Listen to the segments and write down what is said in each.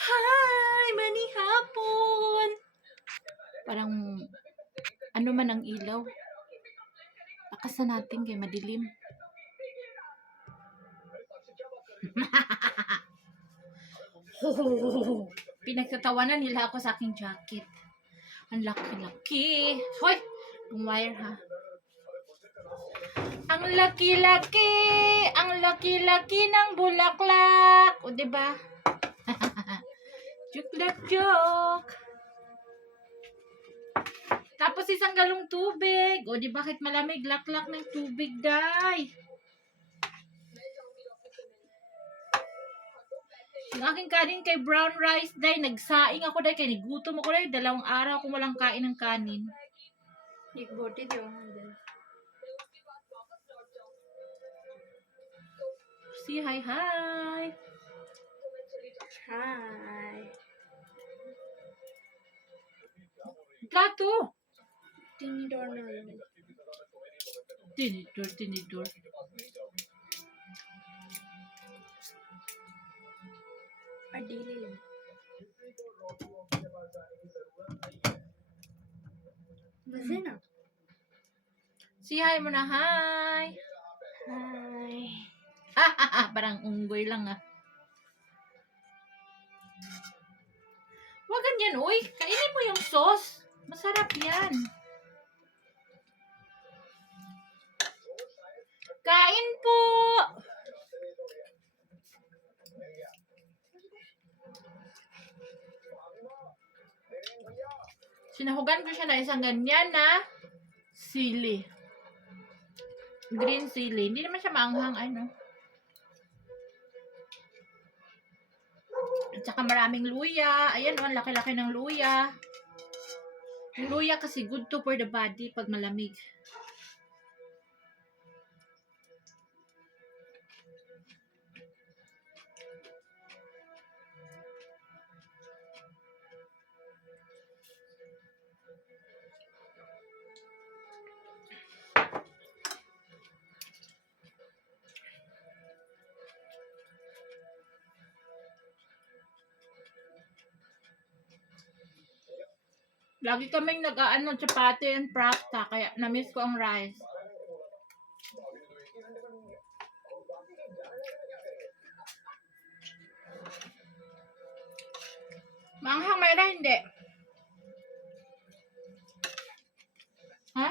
Hi! Manihapon! Parang ano man ang ilaw. Lakasan natin kay madilim. Pinagtatawanan nila ako sa aking jacket. Ang laki-laki. Hoy! Wire ha. Ang laki-laki! Ang laki-laki ng bulaklak! O diba? Joke. Tapos isang galong tubig. O di bakit malamig? Laklak ng tubig, day. Yung aking kanin kay brown rice, day. Nagsaing ako, day. Kaya nigutom ako, day. 2 araw akong walang kain ng kanin. Nagbote di ako. See, hi. Hi. Plato. Tinidor na lang. Tinidor. Adili lang. Masena. See, hi mo na, hi. Hi. Parang unggoy lang, ah. Wag ganyan, uy. Kainin mo yung sauce. Masarap yan. Kain po! Sinahugan ko siya na isang ganyan na sili. Green sili. Hindi naman siya maanghang, ano. At saka maraming luya. Ayan, oh, laki-laki ng luya. Yung luya kasi good to for the body pag malamig. Lagi kaming nag-aano, chapati and prata, kaya na-miss ko ang rice. Maanghang, Mayra, hindi. Ha?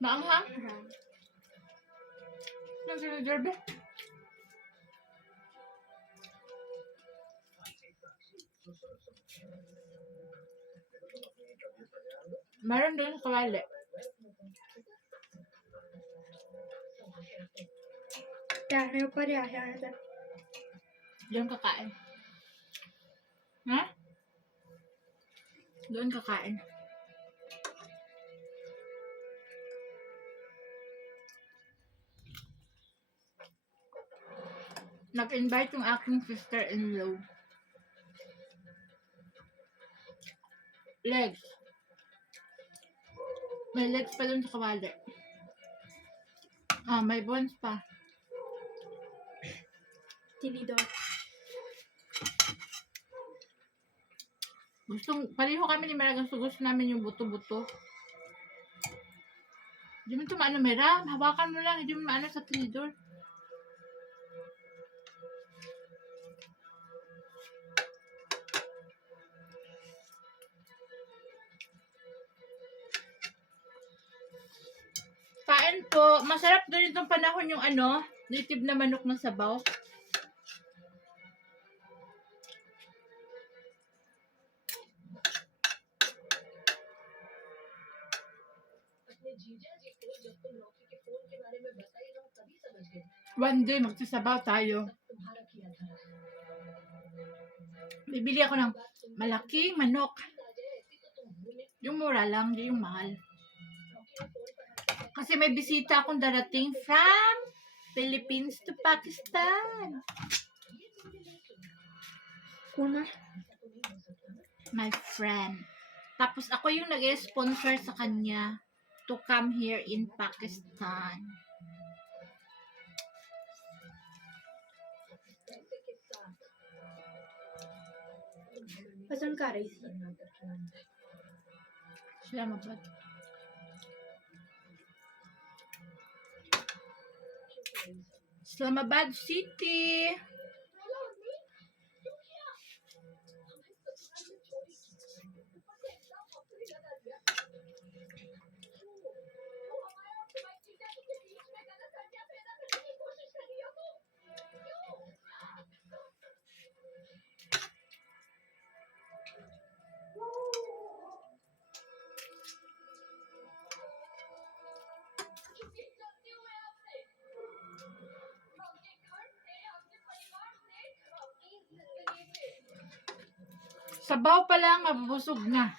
Maanghang? Nang siniderbe? Meron doon sa kawali. Kaya pa rin siya. Doon kakain. Ha? Doon kakain. Nag-invite yung aking sister-in-law. Legs. May legs pa doon sa kawali. Ah, may bones pa. Tinidor. Pareho kami ni Mera, gusto namin yung buto-buto. Hindi mo ito maano, Mera. Hawakan mo lang, hindi mo maano sa tinidor. Kain po. Masarap doon itong panahon yung ano, native na manok ng sabaw. One day, magsasabaw tayo. Bibili ako ng malaking manok. Yung mura lang, hindi yung mahal. Kasi may bisita akong darating from Philippines to Pakistan. Kuna. My friend. Tapos ako yung nag-sponsor sa kanya to come here in Pakistan. पसंद कर रही थी Islamabad. Islamabad City. Sabaw pa lang, mabusog na.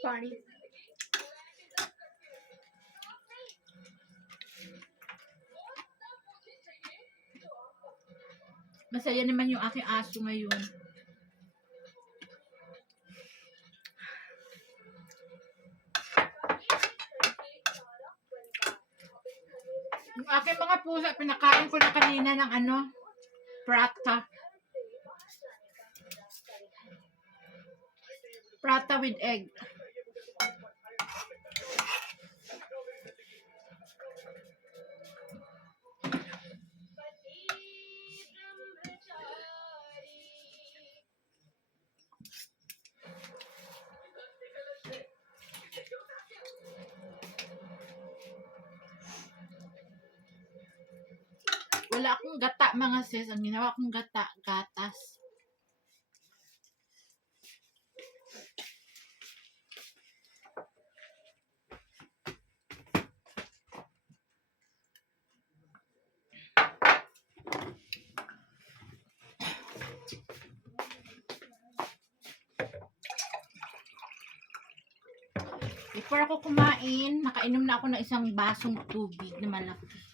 पानी Masaya naman yung aking aso ngayon. Yung aking mga pusa, pinakain ko na kanina ng prata. Prata with egg. Wala akong gata mga sis. Ang ginawa kong gata, gatas. Before ako kumain, nakainom na ako ng isang basong tubig na malaki.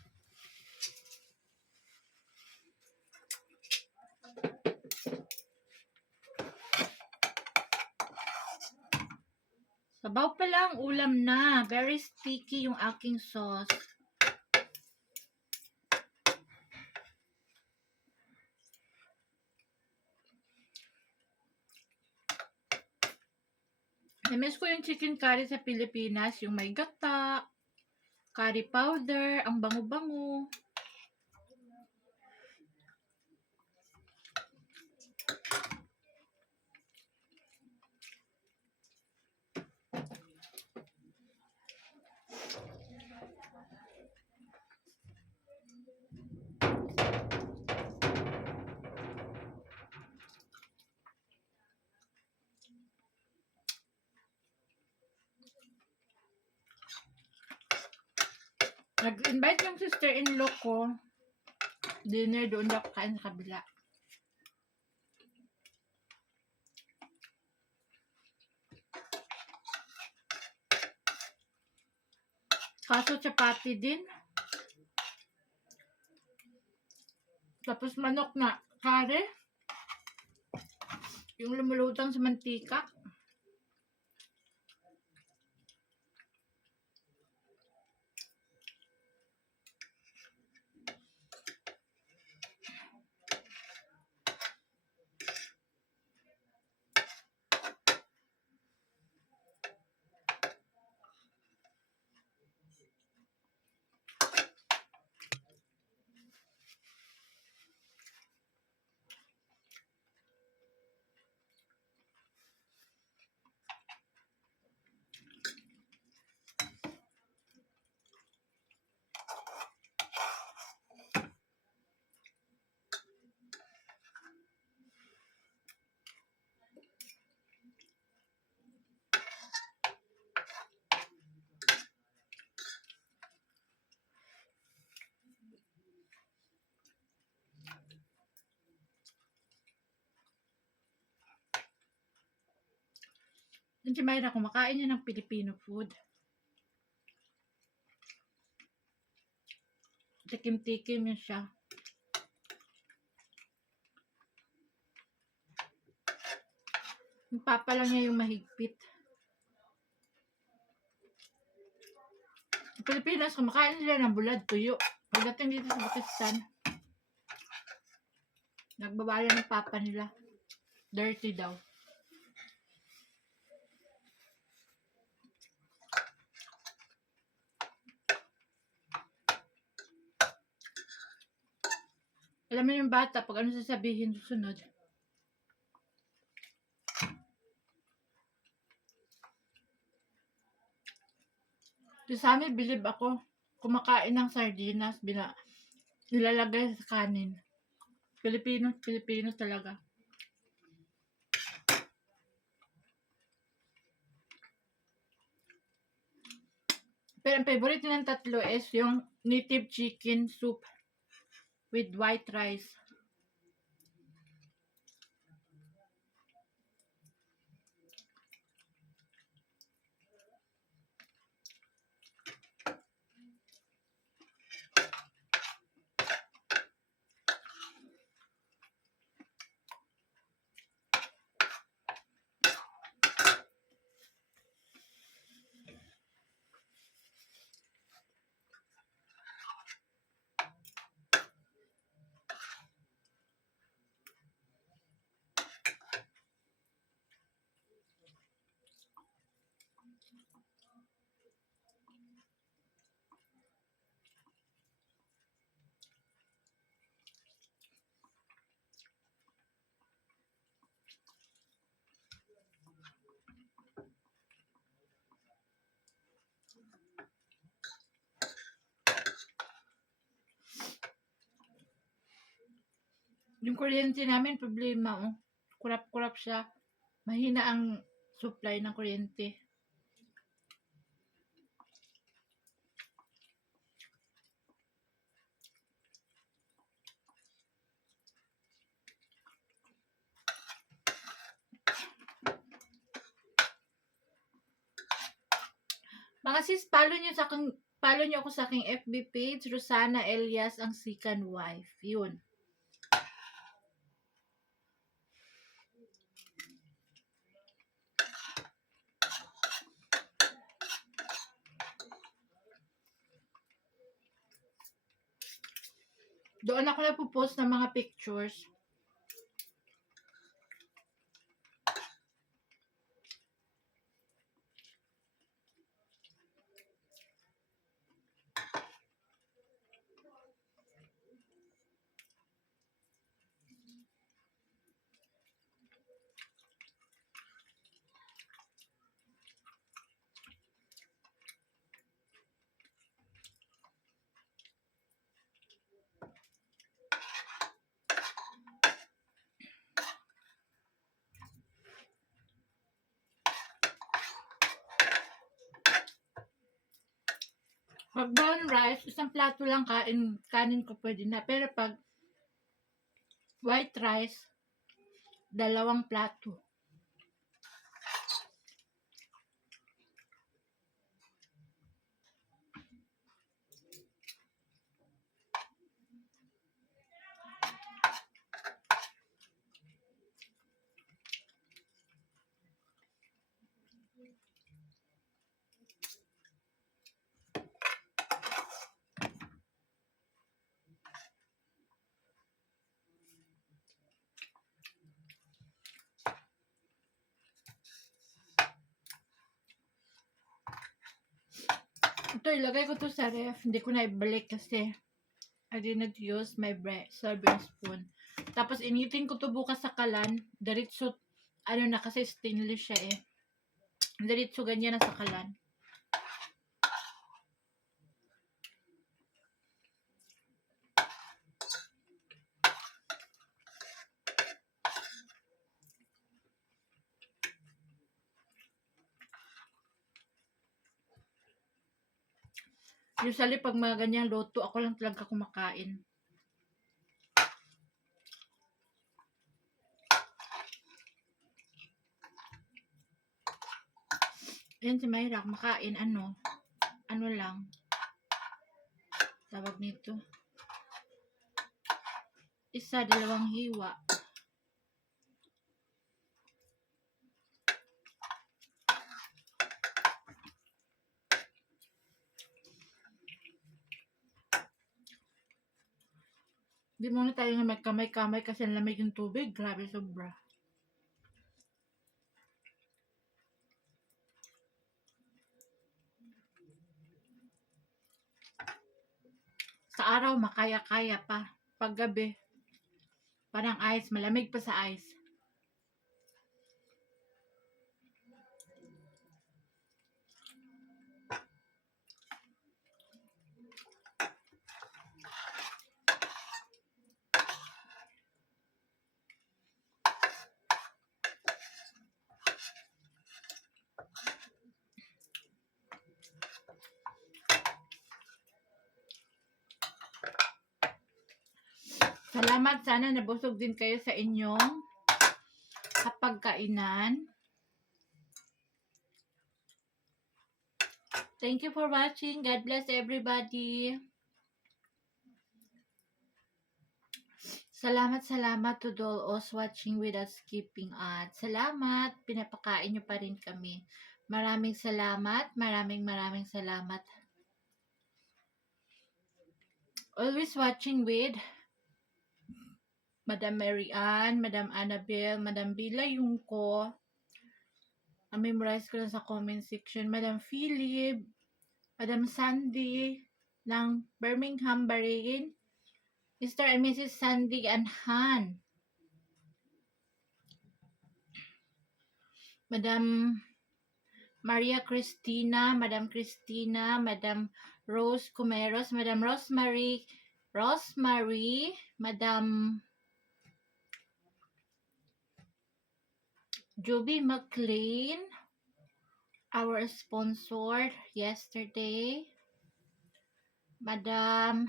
Sabaw pa lang, ulam na. Very sticky yung aking sauce. Namiss ko yung chicken curry sa Pilipinas, yung may gata, curry powder, ang bango-bango. Nag-invite yung sister-in-law ko. Dinner doon daw kain sa kabila. Kaso chapati din. Tapos manok na curry. Yung lumulutang sa mantika. Yung si Myra, kumakain niya ng Filipino food. Tikim-tikim yun siya. Yung papa lang niya yung mahigpit. Sa Pilipinas, kumakain sila ng bulad, tuyo. Pagdating dito sa Pakistan, Nagbabala ng papa nila. Dirty daw. Alam mo yung bata, pag ano sasabihin susunod. Sa amin, bilib ako. Kumakain ng sardinas, nilalagay sa kanin. Pilipino talaga. Pero ang favorite ng tatlo is yung native chicken soup with white rice. Yung kuryente namin, problema, oh. Kurap-kurap siya. Mahina ang supply ng kuryente. Mga sis, follow nyo ako sa aking FB page, Rosana Elias, ang second wife. Yun. Doon ako nagpo-post ng mga pictures. Pag brown rice, isang plato lang kanin ko pwede na. Pero pag white rice, 2 plato. Ito, ilagay ko to sa ref. Hindi ko na ibalik kasi I did not use my serving spoon. Tapos, initin ko to bukas sa kalan. Diretso, ano na, kasi stainless siya eh. Diretso, ganyan na sa kalan. Usually, pag mga ganyang loto, ako lang talaga kumakain. Ayan si Mayra, kumakain, ano lang, tawag nito. 1, 2 hiwa. Di muna tayo na magkamay-kamay kasi ang lamig yung tubig. Grabe, sobra. Sa araw, makaya-kaya pa. Pag gabi, parang ice. Malamig pa sa ice. Salamat. Sana nabusog din kayo sa inyong kapagkainan. Thank you for watching. God bless everybody. Salamat to those watching without skipping ads. Salamat. Pinapakain nyo pa rin kami. Maraming salamat. Maraming salamat. Always watching with Madam Mary Ann, Madam Annabelle, Madam Bila Yungko. Memorize ko lang sa comment section. Madam Philip, Madam Sandy ng Birmingham, Bahrain. Mr. and Mrs. Sandy and Han. Madam Maria Cristina, Madam Cristina, Madam Rose Comeros, Madam Rosemary, Madam Joby McLean, our sponsor yesterday. Madam,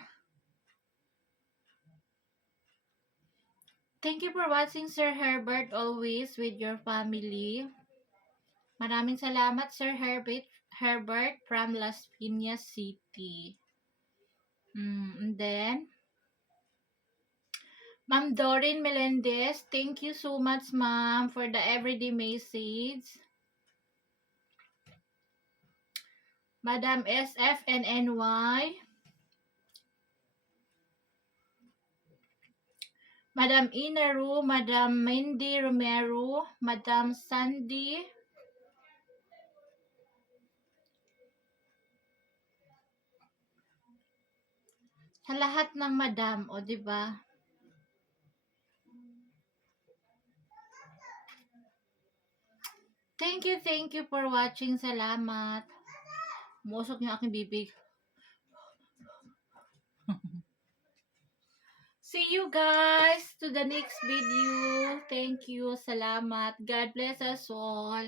thank you for watching, Sir Herbert, always with your family. Maraming salamat, Sir Herbert from Las Piñas City. And then, Ma'am Doreen Melendez, thank you so much, Ma'am, for the everyday message. Madam SFNNY, Madam Inaru, Madam Mindy Romero, Madam Sandy, sa lahat ng madam, o diba? Thank you for watching. Salamat. Musok niyo aking bibig. See you guys to the next video. Thank you. Salamat. God bless us all.